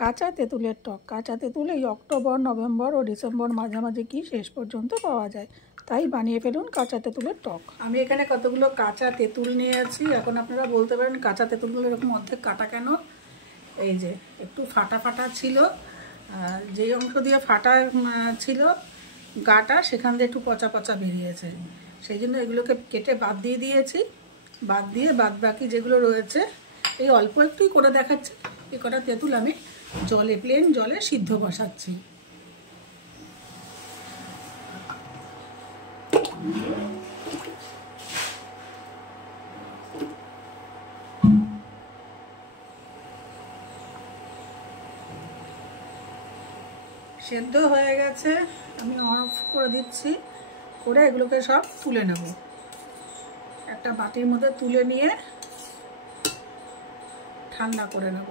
কাঁচা তেঁতুলের টক। কাঁচা তেঁতুল এই অক্টোবর, নভেম্বর ও ডিসেম্বর মাঝামাঝি কি শেষ পর্যন্ত পাওয়া যায়, তাই বানিয়ে ফেলুন কাঁচা তেঁতুলের টক। আমি এখানে কতগুলো কাঁচা তেঁতুল নিয়ে আছি। এখন আপনারা বলতে পারেন কাঁচা তেঁতুলগুলো এরকম অর্ধেক কাটা কেন? এই যে একটু ফাটা ফাটা ছিল, যেই অংশ দিয়ে ফাটা ছিল গাটা, সেখান দিয়ে একটু পচা পচা বেরিয়েছে, সেই জন্য এগুলোকে কেটে বাদ দিয়ে দিয়েছি। বাদ দিয়ে বাদ বাকি যেগুলো রয়েছে এই অল্প একটুই করে দেখাচ্ছি। এই কটা তেঁতুল আমি জলে, প্লেন জলে সিদ্ধ বসাচ্ছি। সেদ্ধ হয়ে গেছে, আমি অফ করে দিচ্ছি। করে এগুলোকে সব তুলে নেব। একটা বাটির মধ্যে তুলে নিয়ে ঠান্ডা করে নেব।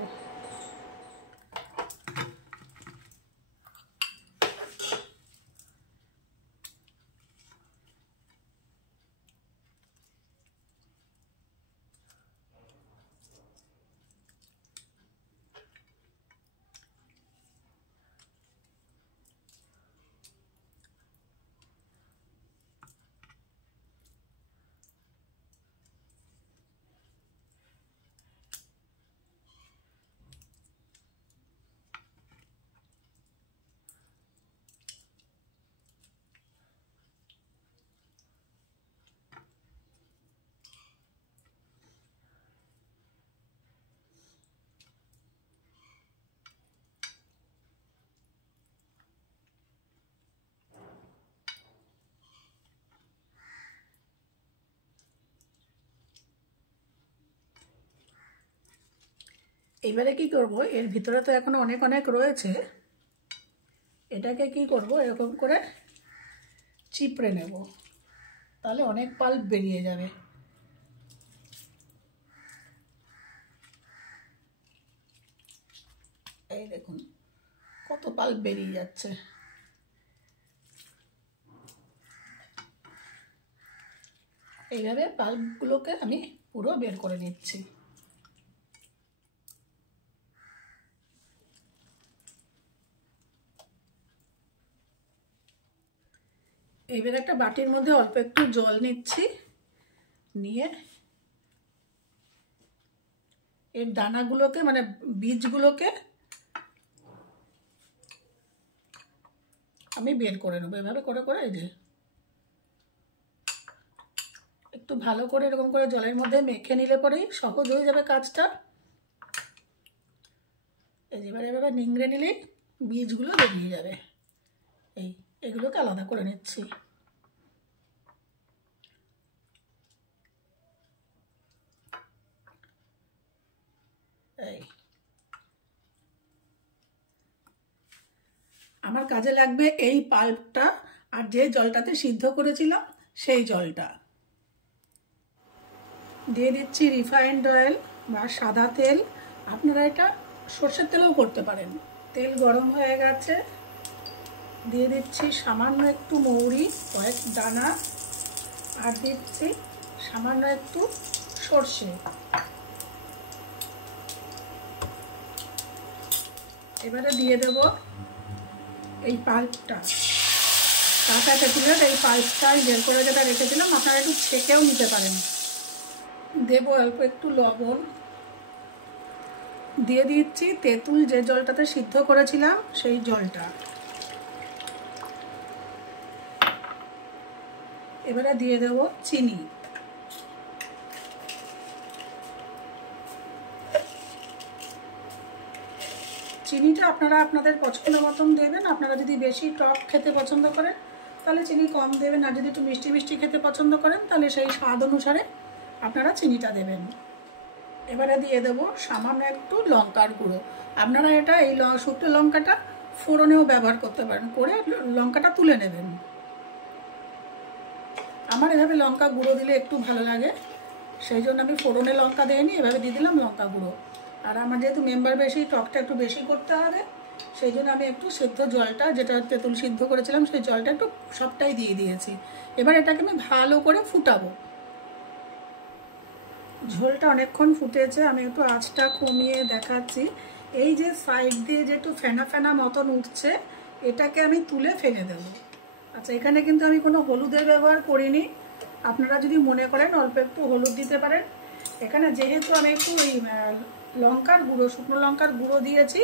এবারে কি করব, এর ভিতরে তো এখনো অনেক অনেক রয়েছে, এটাকে কি করব, এরকম করে চিপড়ে নেব, তাহলে অনেক পাল্প বেরিয়ে যাবে। এই দেখুন কত পাল্প বেরিয়ে যাচ্ছে। এইভাবে পাল্পগুলোকে আমি পুরো বের করে নিচ্ছি। এইবার একটা বাটির মধ্যে অল্প একটু জল নিচ্ছি, নিয়ে এর দানাগুলোকে মানে বীজগুলোকে আমি বের করে নেবো। এভাবে করে করে এই যে একটু ভালো করে এরকম করে জলের মধ্যে মেখে নিলে পরেই সহজ হয়ে যাবে কাজটা। এই যে এভাবে নিংড়ে নিলেই বীজগুলো বেরিয়ে যাবে। এগুলোকে আলাদা করে নিচ্ছি। আমার কাজে লাগবে এই পাল্পটা আর যে জলটাতে সিদ্ধ করেছিলাম সেই জলটা। দিয়ে দিচ্ছি রিফাইন্ড অয়েল বা সাদা তেল, আপনারা এটা সর্ষের তেলেও করতে পারেন। তেল গরম হয়ে গেছে, দিয়ে দিচ্ছি সামান্য একটু মৌরি, কয়েক দানা, আর দিচ্ছি সামান্য একটু সর্ষে। এবারে দিয়ে দেব এই পাল্পটা, কাঁচা তেঁতুলের এই পাল্পটাই বের করে যেটা রেখেছিলাম, আপনারা একটু ছেঁকেও নিতে পারেন। দেব অল্প একটু লবণ, দিয়ে দিচ্ছি তেঁতুল যে জলটাতে সিদ্ধ করেছিলাম সেই জলটা। এবারে দিয়ে দেব চিনি। চিনিটা আপনারা আপনাদের পছন্দ মতন দেবেন। আপনারা যদি বেশি টক খেতে পছন্দ করেন তাহলে চিনি কম দেবেন, আর যদি একটু মিষ্টি মিষ্টি খেতে পছন্দ করেন তাহলে সেই স্বাদ অনুসারে আপনারা চিনিটা দেবেন। এবারে দিয়ে দেব সামান্য একটু লঙ্কার গুঁড়ো। আপনারা এটা এই শুকনো লঙ্কাটা ফোড়নেও ব্যবহার করতে পারেন, করে লঙ্কাটা তুলে নেবেন। আমার এভাবে লঙ্কা গুঁড়ো দিলে একটু ভালো লাগে, সেই জন্য আমি ফোড়নে লঙ্কা দিইনি, এভাবে দিয়ে দিলাম লঙ্কা গুঁড়ো। আর আমার যেহেতু মেম্বার বেশি, টকটা একটু বেশি করতে হবে, সেই জন্য আমি একটু সিদ্ধ জলটা, যেটা তেঁতুল সিদ্ধ করেছিলাম সেই জলটা একটু সবটাই দিয়ে দিয়েছি। এবার এটাকে আমি ভালো করে ফুটাবো। ঝোলটা অনেকক্ষণ ফুটেছে, আমি একটু আঁচটা কমিয়ে দেখাচ্ছি। এই যে সাইড দিয়ে যে একটু ফেনা ফেনা মতন উঠছে, এটাকে আমি তুলে ফেলে দেব। আচ্ছা, এখানে কিন্তু আমি কোনো হলুদের ব্যবহার করিনি, আপনারা যদি মনে করেন অল্প একটু হলুদ দিতে পারেন। এখানে যেহেতু আমি একটু ওই লঙ্কার গুঁড়ো, শুকনো লঙ্কার গুঁড়ো দিয়েছি,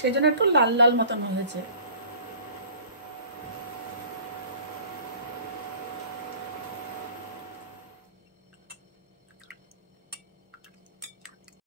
সেই জন্য একটু লাল লাল মতন হয়েছে।